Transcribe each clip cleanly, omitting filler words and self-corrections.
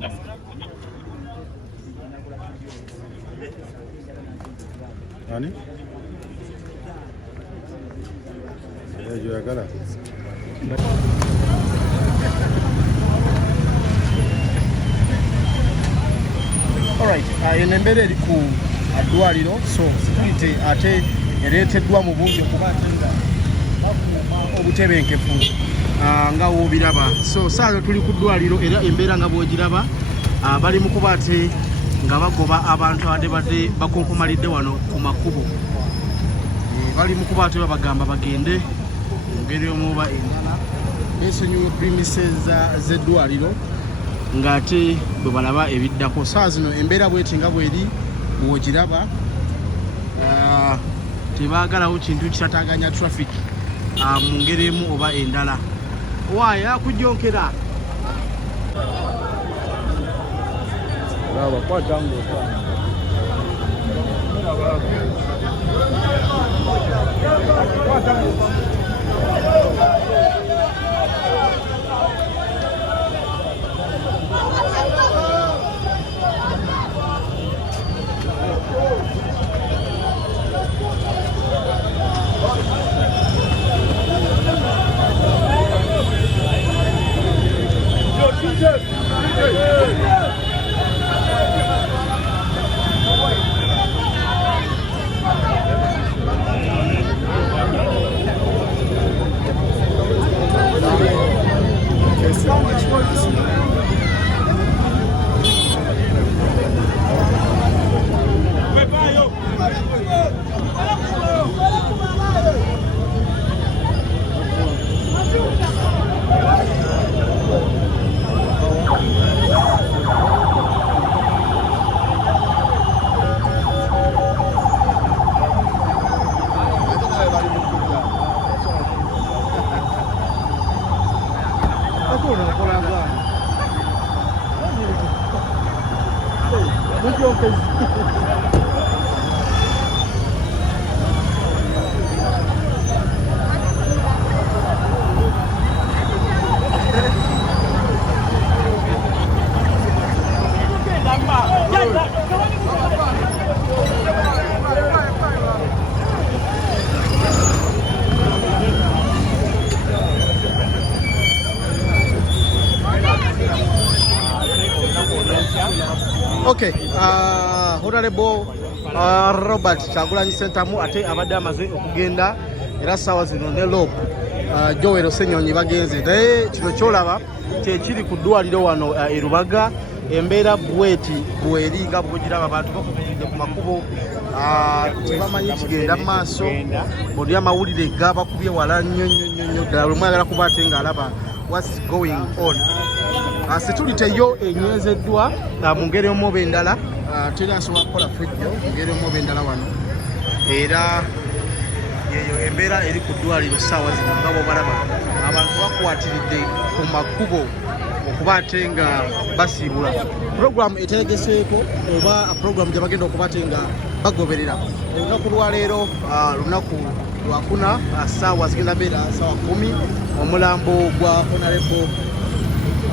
Ani? Joyagala. Alright, embeera eri ku ddwaliro so security ate ereeteddwa mu bungi okuba atenga bakuuma obutebenkefu nga woobiraba. So saaga tuli ku ddwaliro era embeera nga bw'ogiraba bali mu kuba ate nga bagoba abantu abadde bakonkomalidde wano ku makubo. Bali mu kuba ate babagamba bagende mu ngeri omu oba endala beesonyiwe premises z'eddwaliro ng'ate bwe balaba ebiddako. Saa zino embeera bweti nga bweri bw'ogiraba tebaagalawo kintu kitataganya traffic mu ngeri emu oba endala. Waaya kujonkera Okay, Honorable Robert Kyagulanyi Ssentamu ate abadde amaze okugenda era ssaawa zino ne Lob Joel Ssenyonyi bagenze. Naye kino kyolaba kyekiri ku ddwaliro wano e Rubaga. Embeera bweti bweri nga bwogiraba abantu bakubiridde ku makubo tebamanyi kigenda mu maaso. Oli amawulire gabakubye wala nnyo ddala lwe mwagala kuba ate ng'alaba what's going on. Situliteyo enywezeddwa mu ngeri omu oba endala teri asobola kukola fujjo mu ngeri omu oba endala wano. Era yeyo embeera eri ku ddwaliro ssaawa zino nga bw'obalaba abantu bakwatiridde ku makubo okuba ate nga basiibula. Puroguramu etegeseeko oba puroguramu gye bagenda okuba ate nga bagoberera. Olunaku lwaleero lunaku lwakuna ssaawa zigenda beera ssaawa 10 omulambo gwa Honorable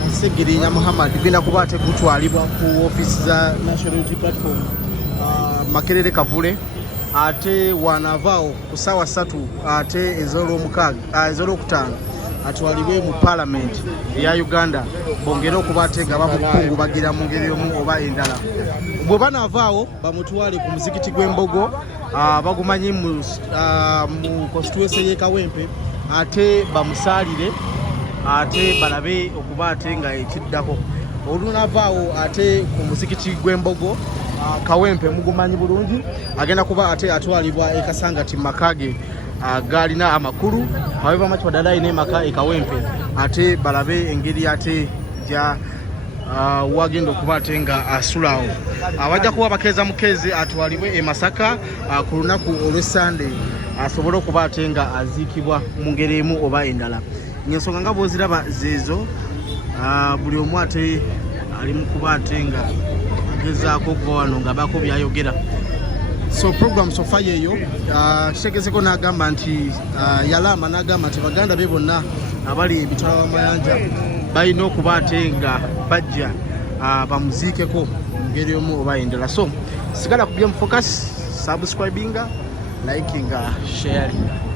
Segirinya Muhammad genda kuba ate gutwalibwa ku ofiisi za National Unity Platform Makerere Kavule ate wanavaawo ku ssaawa 3 ate ez'olwokutaano atwalibwe mu Parliament eya Uganda bongere okuba ate nga bamukungubagira mu ngeri omu oba endala. Bwe banavaawo bamutwale ku muzikiti gw'Embogo bagumanyi mu constituency y'e Kawempe ate bamusaalire ate balabe okuba ate nga ekiddako. Olunavaawo ate ku muzikiti gw'Embogo Kawempe mugumanyi bulungi agenda kuba ate atwalibwa e Kasangati makage galina amakulu however much wadala ine maka e Kawempe ate balabe engeri ate ja wagenda okuba ate nga asulawo. Abajja kuba bakeza mukeze atwalibwe e Masaka ku lunaku olw'Sunday asobole okuba ate nga aziikibwa mu ngeri emu oba endala. Nyensonga nga bw'oziraba zeezo buli omu ate ali mu kuba ate nga agezaako okuba wano nga baako byayogera. So program sofa yeyo kitegeezeko n'agamba nti yalama n'agamba nti baganda be bonna abali emitala w'amayanja balina okuba ate nga bajja bamuziikeko mu ngeri omu oba endala. So sigala ku BM Focus, subscribinga, likinga, sharing.